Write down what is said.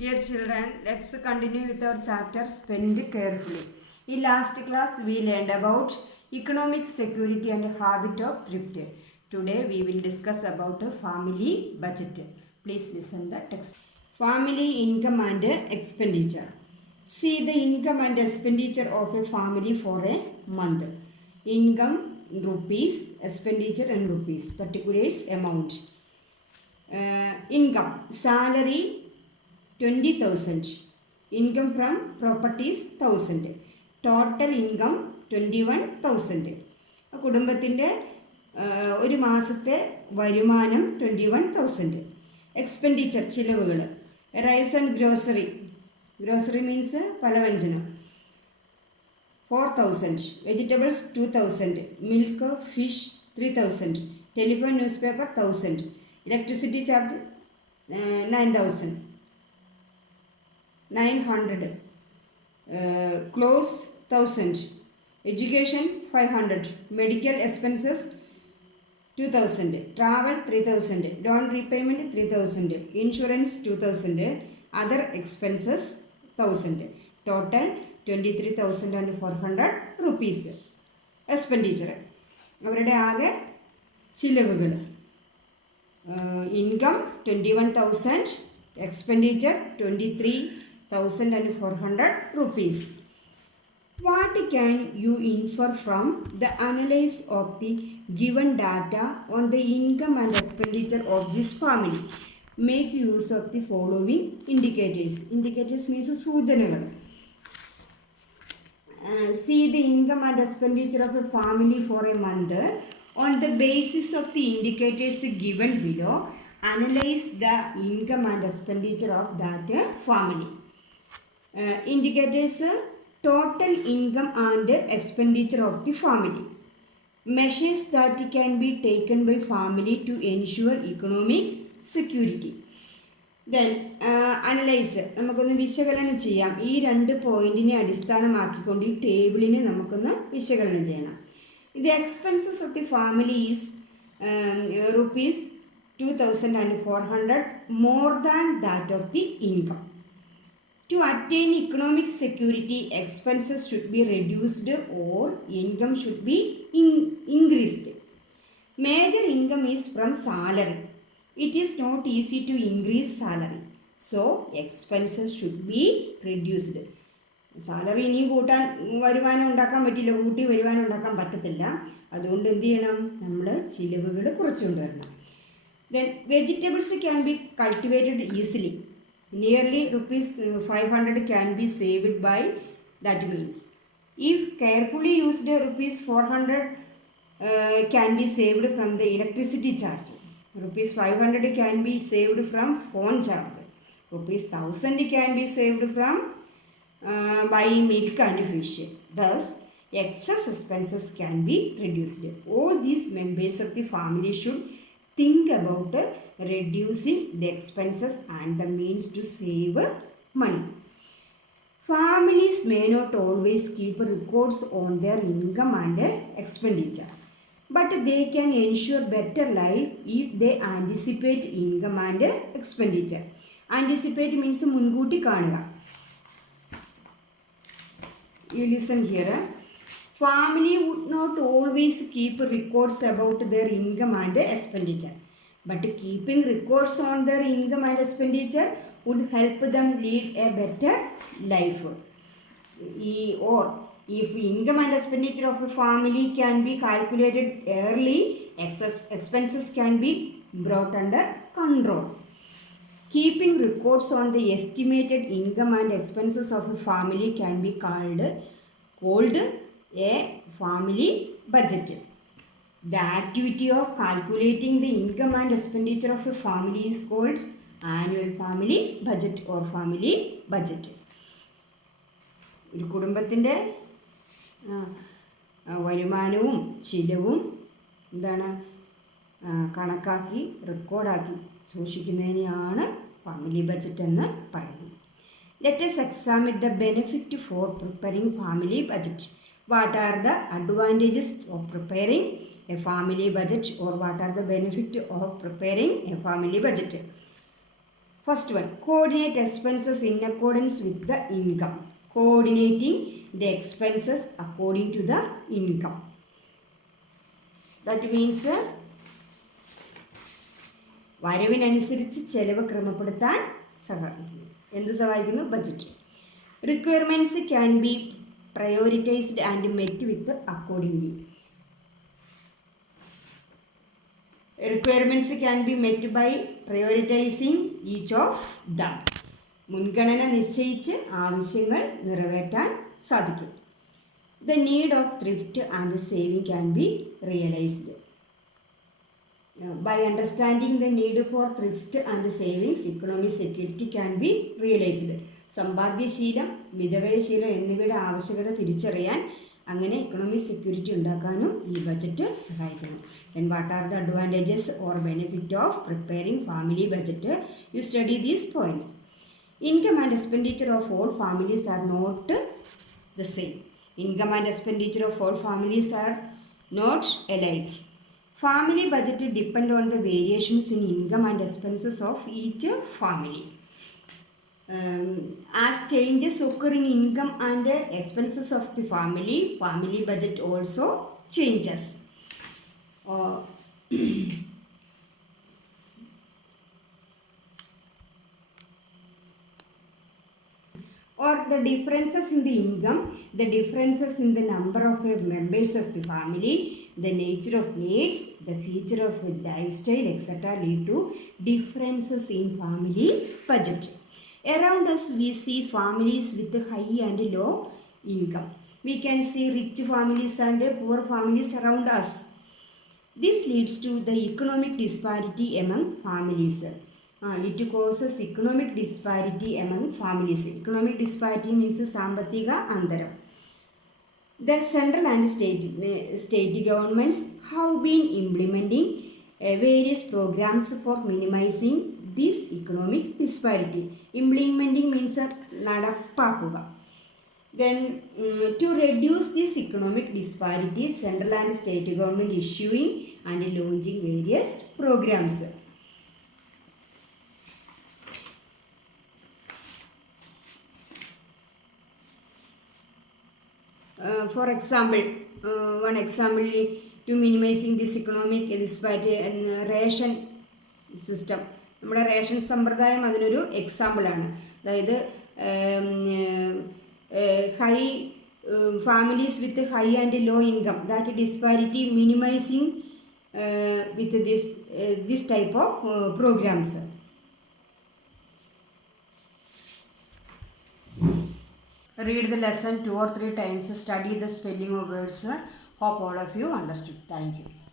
Dear children, let's continue with our chapter Spend Carefully. In last class, we learned about economic security and habit of thrift. Today, we will discuss about a family budget. Please listen the text. Family income and expenditure. See the income and expenditure of a family for a month. Income rupees, expenditure and rupees, particulars amount. Income, salary 20,000. Income from properties 1,000. Total income 21,000. കുടുംബത്തിൻ്റെ ഒരു മാസത്തെ വരുമാനം 21,000. Expenditure ചിലവുകൾ rice and grocery, grocery means പലവ്യഞ്ജനം 4,000. Vegetables 2,000. Milk fish 3,000. Telephone newspaper 1,000. Electricity charge 9,000. 900. Clothes 1,000. Education 500. Medical expenses 2,000. Travel 3,000. Loan repayment 3,000. Insurance 2,000. Other expenses 1,000. Total 23,400 rupees. Expenditure. അവരുടെ ആകെ ചിലവുകൾ income 21,000. Expenditure 23,400 rupees. What can you infer from the analysis of the given data on the income and expenditure of this family? Make use of the following indicators. Indicators means സൂചനകൾ. See the income and expenditure of a family for a month. On the basis of the indicators given below, analyze the income and expenditure of that family. Indicators, total income and expenditure of the family. Measures that can be taken by family to ensure economic security. Then analyze, നമുക്കൊന്ന് വിശകലനം ചെയ്യാം. ഈ രണ്ട് പോയിന്റിനെ അടിസ്ഥാനമാക്കിക്കൊണ്ട് ഈ ടേബിളിനെ നമുക്കൊന്ന് വിശകലനം ചെയ്യണം. The expenses of the family is rupees 2,400 more than that of the income. To attain economic security, expenses should be reduced or income should be increased. Major income is from salary. It is not easy to increase salary, so expenses should be reduced. Salary ഇനിയും കൂട്ടാൻ വരുമാനം ഉണ്ടാക്കാൻ പറ്റില്ല, കൂട്ടി വരുമാനം ഉണ്ടാക്കാൻ പറ്റത്തില്ല. അതുകൊണ്ട് എന്ത് ചെയ്യണം, നമ്മൾ ചിലവുകൾ കുറച്ച് കൊണ്ടുവരണം. Then vegetables can be cultivated easily. Nearly rupees 500 can be saved by that means. If carefully used, rupees 400 can be saved from the electricity charge. Rupees 500 can be saved from phone charge. Rupees 1,000 can be saved from buying milk and fish. Thus, excess expenses can be reduced. All these members of the family should think about reducing the expenses and the means to save money. Families may not always keep records on their income and expenditure, but they can ensure better life if they anticipate income and expenditure. Anticipate means മുൻകൂട്ടി കാണുക. You listen here. Family would not always keep records about their income and expenditure, but keeping records on their income and expenditure would help them lead a better life. Or if income and expenditure of a family can be calculated early, expenses can be brought under control. Keeping records on the estimated income and expenses of a family can be called a family budget. The activity of calculating the income and expenditure of a family is called annual family budget or family budget. ഒരു കുടുംബത്തിൻ്റെ വരുമാനവും ചിലവും എന്താണ് കണക്കാക്കി റെക്കോർഡാക്കി സൂക്ഷിക്കുന്നതിനെയാണ് family budget എന്ന് പറയുന്നത്. Let us examine the benefit for preparing family budget. What are the advantages of preparing a family budget, or what are the benefits of preparing a family budget? First one, coordinate expenses in accordance with the income. Coordinating the expenses according to the income. That means വരവിനനുസരിച്ച് ചെലവ് ക്രമപ്പെടുത്താൻ സഹായിക്കുന്നു. എന്ത് സഹായിക്കുന്നു? Budget. Requirements can be prioritised and met with accordingly. Requirements can be met by prioritizing each of them. മുൻഗണന നിശ്ചയിച്ച് ആവശ്യങ്ങൾ നിറവേറ്റാൻ സാധിക്കും. The need of thrift and saving can be realized. By understanding the need for thrift and savings, economic security can be realized. സമ്പാദ്യശീലം, മിതവ്യയശീലം എന്നിവയുടെ ആവശ്യകത തിരിച്ചറിയാൻ അങ്ങനെ economic security ഉണ്ടാക്കാനും ഈ ബജറ്റ് സഹായിക്കുന്നു. Then what are the advantages or benefit of preparing family budget? You study these points. Income and expenditure of all families are not the same. Income and expenditure of all families are not alike. Family budget depend on the variations in income and expenses of each family. As changes occur in income and expenses of the family budget also changes. Or the differences in the income, the differences in the number of members of the family, the nature of needs, the feature of lifestyle, etc. lead to differences in family budget. Around us we see families with high and low income. We can see rich families and poor families around us. This leads to the economic disparity among families. It causes economic disparity among families. Economic disparity means സാമ്പത്തിക അന്തരം. The central and state governments have been implementing various programs for minimizing this economic disparity. Implementing means നടപ്പാക്കുക. Then to reduce this economic disparity, central and state government issuing and launching various programs. For example, one example to minimizing this economic disparity and ration system. നമ്മുടെ ration സമ്പ്രദായം അതിനൊരു എക്സാമ്പിളാണ്. അതായത് high families with high and low income, that disparity minimizing with this type of programs. Read the lesson 2 or 3 times, study the spelling of words. Hope all of you understood. Thank you.